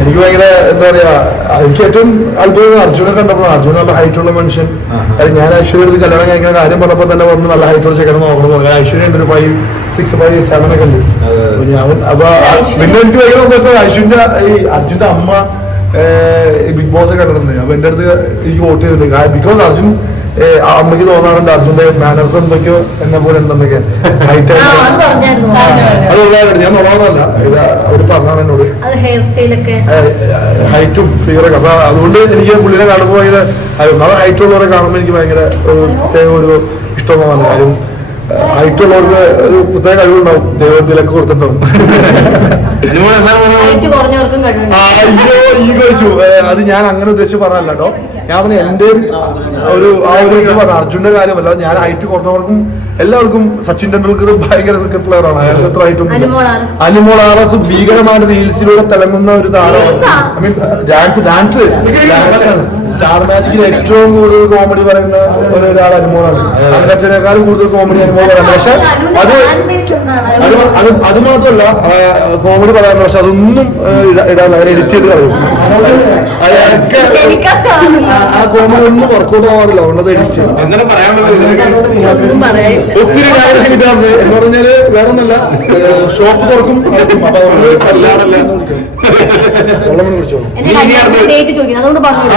എനിക്ക് ഭയങ്കര എന്താ പറയാ എനിക്ക് ഏറ്റവും അത്ഭുതം അർജുനെ കണ്ടപ്പോൾ അർജുന നല്ല ഹൈറ്റ് ഉള്ള മനുഷ്യൻ. അത് ഞാൻ ഐശ്വര്യ എടുത്ത് കല്യാണം കഴിക്കുന്ന കാര്യം പറഞ്ഞപ്പോൾ തന്നെ വന്ന് നല്ല ഹൈറ്റ് ഉള്ള ചെക്കനെ നോക്കണം എന്ന് പറഞ്ഞു. ഐശ്വര്യ ഉണ്ട് ഒരു ഫൈവ് സിക്സ് ഫൈവ് സെവൻ ഒക്കെ ഉണ്ട്. അപ്പൊ ഞാൻ അപ്പൊ പിന്നെ എനിക്ക് ഭയങ്കര സന്തോഷം. അശ്വിന്റെ ഈ അർജുന്റെ അമ്മ ബിഗ് ബോസ് ഒക്കെ കണ്ടിട്ടുണ്ട്. അപ്പൊ എന്റെ അടുത്ത് എനിക്ക് വോട്ട് ചെയ്തിട്ടുണ്ട്. ബിക്കോസ് അർജുൻ അമ്മയ്ക്ക് തോന്നാറുണ്ട് അർജുന്റെ മാനേഴ്സ് എന്തൊക്കെയോ എന്നെ പോലെ ഉണ്ടെന്നൊക്കെ. ഹൈറ്റ് അത് പറഞ്ഞായിരുന്നു. ഞാൻ നോക്കാറല്ല ഇത് അവർ പറഞ്ഞാണ് എന്നോട്. അത് ഹെയർ സ്റ്റൈലൊക്കെ ഹൈറ്റും ഫിഗറൊക്കെ അപ്പൊ അതുകൊണ്ട് എനിക്ക് പുള്ളിനെ കാണുമ്പോൾ ഭയങ്കര അത് ഹൈറ്റ് ഉള്ളവരെ കാണുമ്പോൾ എനിക്ക് ഭയങ്കര ഒരു പ്രത്യേക ഒരു ഇഷ്ടമാണ് കാര്യം ഹൈറ്റ് ഉള്ളവർക്ക് ഒരു പ്രത്യേക കഴിവുണ്ടാവും. ദൈവത്തിലൊക്കെ കൊടുത്തിട്ടുണ്ടാവും ഹൈറ്റ് കുറഞ്ഞവർക്കും ആ, അയ്യോ ഈ കഴിച്ചു അത് ഞാൻ അങ്ങനെ ഉദ്ദേശിച്ച് പറഞ്ഞല്ല കേട്ടോ. ഞാൻ പറഞ്ഞ എന്റെ ഒരു ആ ഒരു ഇത് പറഞ്ഞു അർജുന്റെ കാര്യമല്ല. ഞാൻ ഹൈറ്റ് കുറഞ്ഞവർക്കും എല്ലാവർക്കും സച്ചിൻ ടെണ്ടുൽക്കർ ഭയങ്കര ക്രിക്കറ്റ് പ്ലെയർ ആണ്. അയാൾക്ക് എത്ര ആയിട്ടും അനുമോൾ ആർ എസ്. ഭീകരമായിട്ട് റീൽസിലൂടെ തിളങ്ങുന്ന ഒരു താരമാണ്. ആ? I mean dance dance star മാജിക്കിൽ ഏറ്റവും കൂടുതൽ കോമഡി പറയുന്ന ഒരു- ഒരാൾ അനുമോളാണ്. അച്ഛനേക്കാളും കൂടുതൽ കോമഡി അനുമോൾ പറയുന്നത് പക്ഷെ അത് അത് അത് മാത്രമല്ല കോമഡി പറയാറുണ്ട് പക്ഷെ അതൊന്നും ഇടാൻ അവരെ എഡിറ്റ് ചെയ്ത് കളയും. ആ- കോമഡി ഒന്നും വർക്കൗട്ട് ആവാറില്ല അതുകൊണ്ട് ഒത്തിരി കാര്യം എന്ന് പറഞ്ഞാൽ വേറെ ഒന്നല്ല ഷോപ്പ് തുറക്കും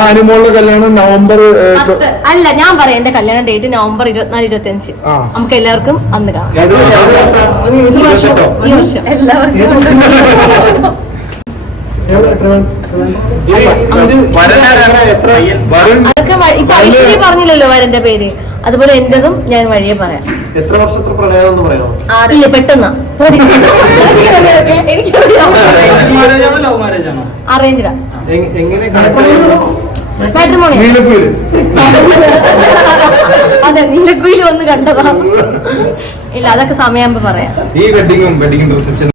അനുമോളുടെ കല്യാണം നവംബർ അല്ല ഞാൻ പറയാം എന്റെ കല്യാണ ഡേറ്റ് നവംബർ ഇരുപത്തിനാല് ഇരുപത്തി അഞ്ച് ആ. നമുക്ക് എല്ലാവർക്കും അന്ന് കാണാം ഈ വർഷം എല്ലാ വർഷവും അതൊക്കെ ഇപ്പൊ ഐശ്വര്യ പറഞ്ഞില്ലല്ലോ വരന്റെ പേര്. അതുപോലെ എന്റതും ഞാൻ വഴിയെ പറയാം. എത്ര വർഷത്തെ പ്രണയം എന്ന് പറയാമോ? ഇല്ല പെട്ടെന്ന്. അറേഞ്ച്ഡാ അതെ നീലക്കുയിൽ വന്ന് കണ്ടതാ. ഇല്ല അതൊക്കെ സമയമാകുമ്പോ പറയാം. ഈ വെഡിങ്ങും വെഡിങ്ങും റിസപ്ഷൻ